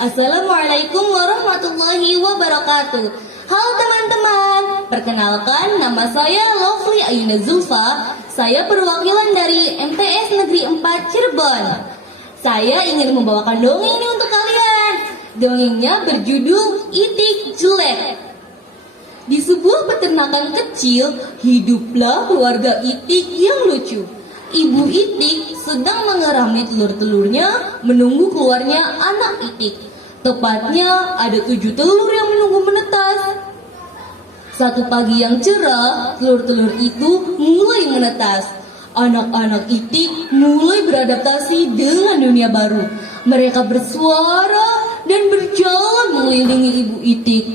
Assalamualaikum warahmatullahi wabarakatuh. Halo teman-teman, perkenalkan nama saya Lovely Ayuna Zulfa. Saya perwakilan dari MTS Negeri 4 Cirebon. Saya ingin membawakan dongeng ini untuk kalian. Dongengnya berjudul Itik Jelek. Di sebuah peternakan kecil, hiduplah keluarga Itik yang lucu. Ibu Itik sedang mengerami telur-telurnya menunggu keluarnya anak Itik. Tepatnya ada 7 telur yang menunggu menetas. Satu pagi yang cerah, telur-telur itu mulai menetas. Anak-anak Itik mulai beradaptasi dengan dunia baru. Mereka bersuara dan berjalan mengelilingi ibu Itik.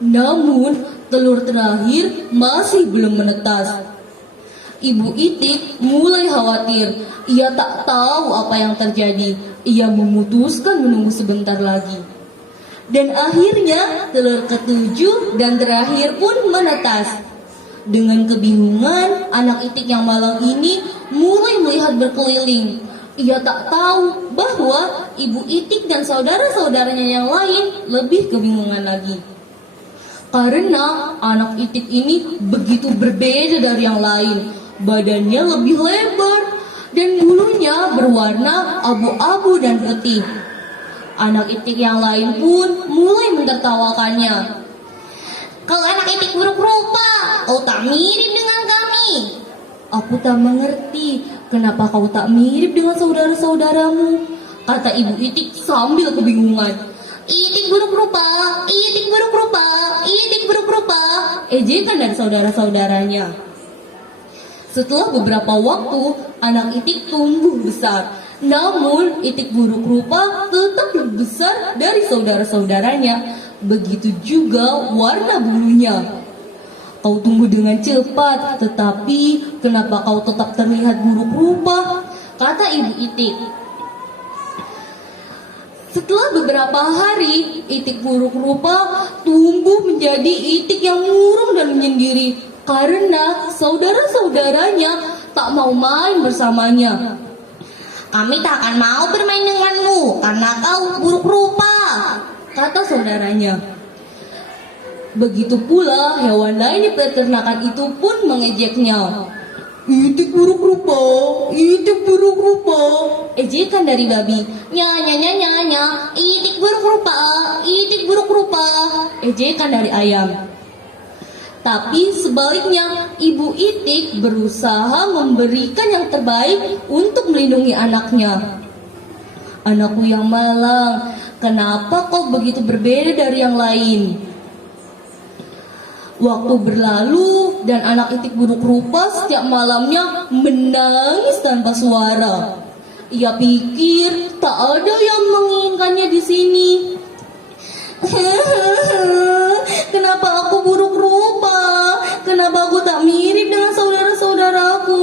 Namun, telur terakhir masih belum menetas. Ibu Itik mulai khawatir. Ia tak tahu apa yang terjadi. Ia memutuskan menunggu sebentar lagi. Dan akhirnya telur ketujuh dan terakhir pun menetas. Dengan kebingungan, anak Itik yang malang ini mulai melihat berkeliling. Ia tak tahu bahwa ibu Itik dan saudara-saudaranya yang lain lebih kebingungan lagi. Karena anak Itik ini begitu berbeda dari yang lain. Badannya lebih lebar dan bulunya berwarna abu-abu dan putih. Anak Itik yang lain pun mulai mentertawakannya. Kalau anak Itik buruk rupa, kau tak mirip dengan kami. Aku tak mengerti kenapa kau tak mirip dengan saudara-saudaramu, kata ibu Itik sambil kebingungan. Itik buruk rupa, Itik buruk rupa, Itik buruk rupa, ejekan dari saudara-saudaranya. Setelah beberapa waktu, anak Itik tumbuh besar. Namun, Itik buruk rupa tetap lebih besar dari saudara-saudaranya. Begitu juga warna bulunya. Kau tumbuh dengan cepat, tetapi kenapa kau tetap terlihat buruk rupa? Kata ibu Itik. Setelah beberapa hari, Itik buruk rupa tumbuh menjadi Itik yang murung dan menyendiri. Karena saudara-saudaranya tak mau main bersamanya. Kami tak akan mau bermain denganmu karena kau buruk rupa, kata saudaranya. Begitu pula hewan lain di peternakan itu pun mengejeknya. Itik buruk rupa, Itik buruk rupa, ejekan dari babi. Nya nya nya nya nya, Itik buruk rupa, Itik buruk rupa, ejekan dari ayam. Tapi sebaliknya, ibu Itik berusaha memberikan yang terbaik untuk melindungi anaknya. Anakku yang malang, kenapa kau begitu berbeda dari yang lain? Waktu berlalu dan anak Itik buruk rupa setiap malamnya menangis tanpa suara. Ia pikir tak ada yang menginginkannya di sini. Kenapa aku buruk rupa? Kenapa aku tak mirip dengan saudara-saudaraku?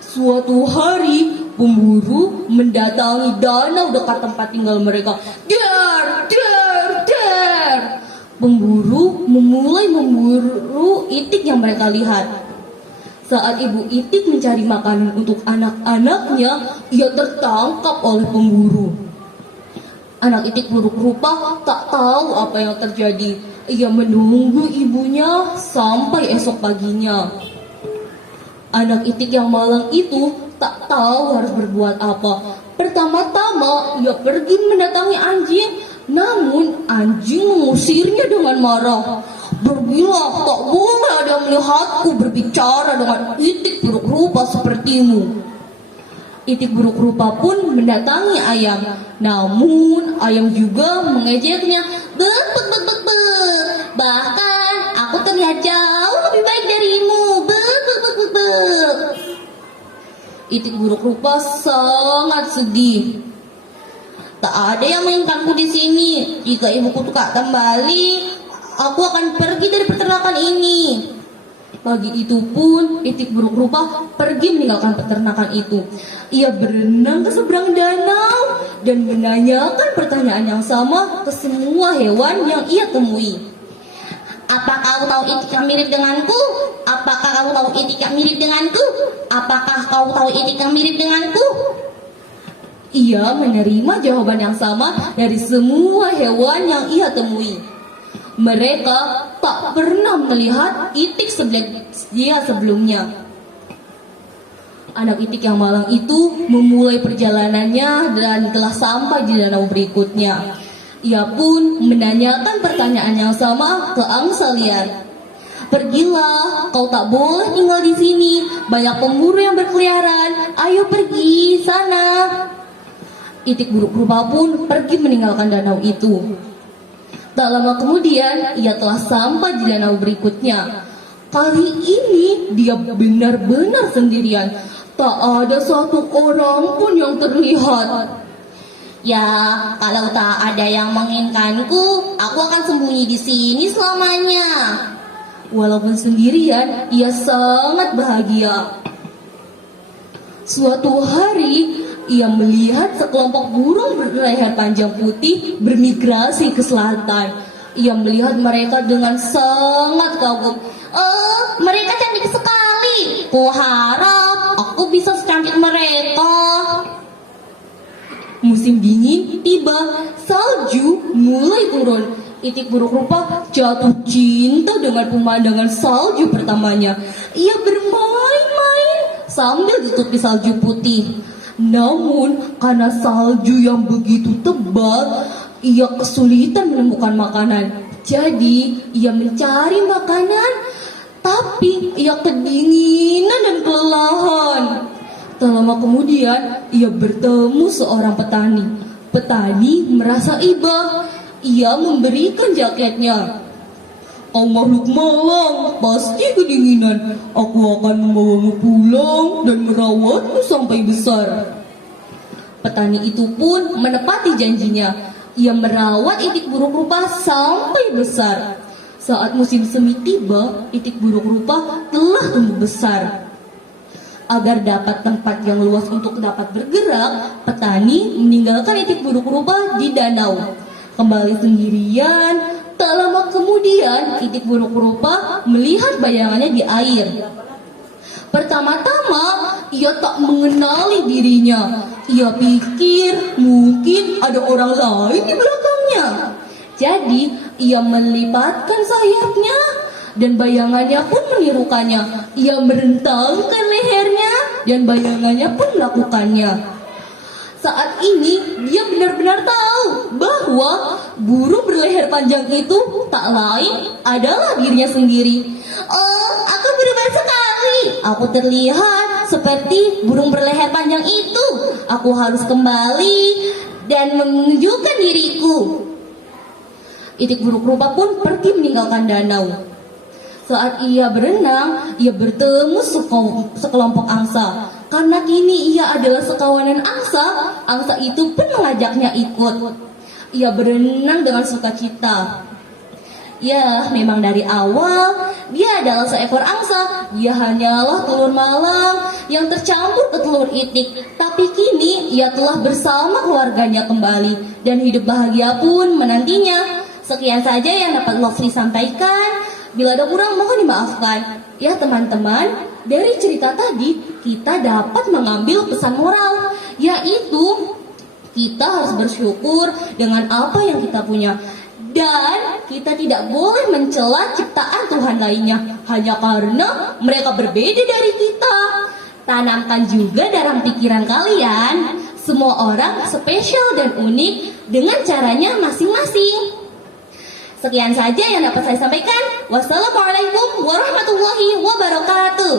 Suatu hari, pemburu mendatangi danau dekat tempat tinggal mereka. Der, der, der. Pemburu memulai memburu Itik yang mereka lihat. Saat ibu Itik mencari makanan untuk anak-anaknya, ia tertangkap oleh pemburu. Anak Itik buruk rupa tak tahu apa yang terjadi. Ia menunggu ibunya sampai esok paginya. Anak Itik yang malang itu tak tahu harus berbuat apa. Pertama-tama ia pergi mendatangi anjing, namun anjing mengusirnya dengan marah. Berbilang tak boleh ada yang melihatku berbicara dengan Itik buruk rupa sepertimu. Itik buruk rupa pun mendatangi ayam. Namun ayam juga mengejeknya. Bek bek bek bek bek. Bahkan aku terlihat jauh lebih baik darimu. Bek bek bek bek bek. Itik buruk rupa sangat sedih. Tak ada yang menginginkanku di sini. Jika ibuku tak kembali, aku akan pergi dari peternakan ini. Pagi itu pun Itik buruk rupa pergi meninggalkan peternakan itu. Ia berenang ke seberang danau dan menanyakan pertanyaan yang sama ke semua hewan yang ia temui. Apakah kau tahu Itik yang mirip denganku? Apakah kau tahu Itik yang mirip denganku? Apakah kau tahu Itik yang mirip denganku? Ia menerima jawaban yang sama dari semua hewan yang ia temui. Mereka tak pernah melihat itik dia sebelumnya. Anak itik yang malang itu memulai perjalanannya dan telah sampai di danau berikutnya. Ia pun menanyakan pertanyaan yang sama ke angsa liar. Pergilah, kau tak boleh tinggal di sini. Banyak pemburu yang berkeliaran. Ayo pergi sana. Itik buruk rupa pun pergi meninggalkan danau itu. Tak lama kemudian, ia telah sampai di danau berikutnya. Kali ini dia benar-benar sendirian. Tak ada satu orang pun yang terlihat. Ya, kalau tak ada yang menginginkanku, aku akan sembunyi di sini selamanya. Walaupun sendirian, ia sangat bahagia. Suatu hari, ia melihat sekelompok burung berleher panjang putih bermigrasi ke selatan. Ia melihat mereka dengan sangat kagum. Mereka cantik sekali. Kuharap aku bisa secantik mereka. Musim dingin tiba, salju mulai turun. Itik buruk rupa jatuh cinta dengan pemandangan salju pertamanya. Ia bermain-main sambil ditutupi salju putih. Namun karena salju yang begitu tebal, ia kesulitan menemukan makanan. Jadi ia mencari makanan, tapi ia kedinginan dan kelelahan. Tak lama kemudian ia bertemu seorang petani. Petani merasa iba. Ia memberikan jaketnya. Kau makhluk malang, pasti kedinginan. Aku akan membawamu pulang dan merawatmu sampai besar. Petani itu pun menepati janjinya. Ia merawat itik buruk rupa sampai besar. Saat musim semi tiba, itik buruk rupa telah tumbuh besar. Agar dapat tempat yang luas untuk dapat bergerak, petani meninggalkan itik buruk rupa di danau. Kembali sendirian, tak lama kemudian itik buruk rupa melihat bayangannya di air. Pertama-tama ia tak mengenali dirinya. Ia pikir mungkin ada orang lain di belakangnya. Jadi ia melipatkan sayapnya dan bayangannya pun menirukannya. Ia merentangkan lehernya dan bayangannya pun melakukannya. Saat ini dia benar-benar tahu bahwa burung berleher panjang itu tak lain adalah dirinya sendiri. Oh, aku berubah sekali. Aku terlihat seperti burung berleher panjang itu. Aku harus kembali dan menunjukkan diriku. Itik buruk rupa pun pergi meninggalkan danau. Saat ia berenang, ia bertemu sekelompok angsa. Karena kini ia adalah sekawanan angsa, angsa itu pun mengajaknya ikut. Ia berenang dengan sukacita. Ya, memang dari awal dia adalah seekor angsa. Dia hanyalah telur malang yang tercampur ke telur itik. Tapi kini ia telah bersama keluarganya kembali dan hidup bahagia pun menantinya. Sekian saja yang dapat Lovely sampaikan. Bila ada kurang mohon dimaafkan. Ya teman-teman, dari cerita tadi kita dapat mengambil pesan moral, yaitu kita harus bersyukur dengan apa yang kita punya. Dan kita tidak boleh mencela ciptaan Tuhan lainnya hanya karena mereka berbeda dari kita. Tanamkan juga dalam pikiran kalian, semua orang spesial dan unik dengan caranya masing-masing. Sekian saja yang dapat saya sampaikan. Wassalamualaikum warahmatullahi wabarakatuh.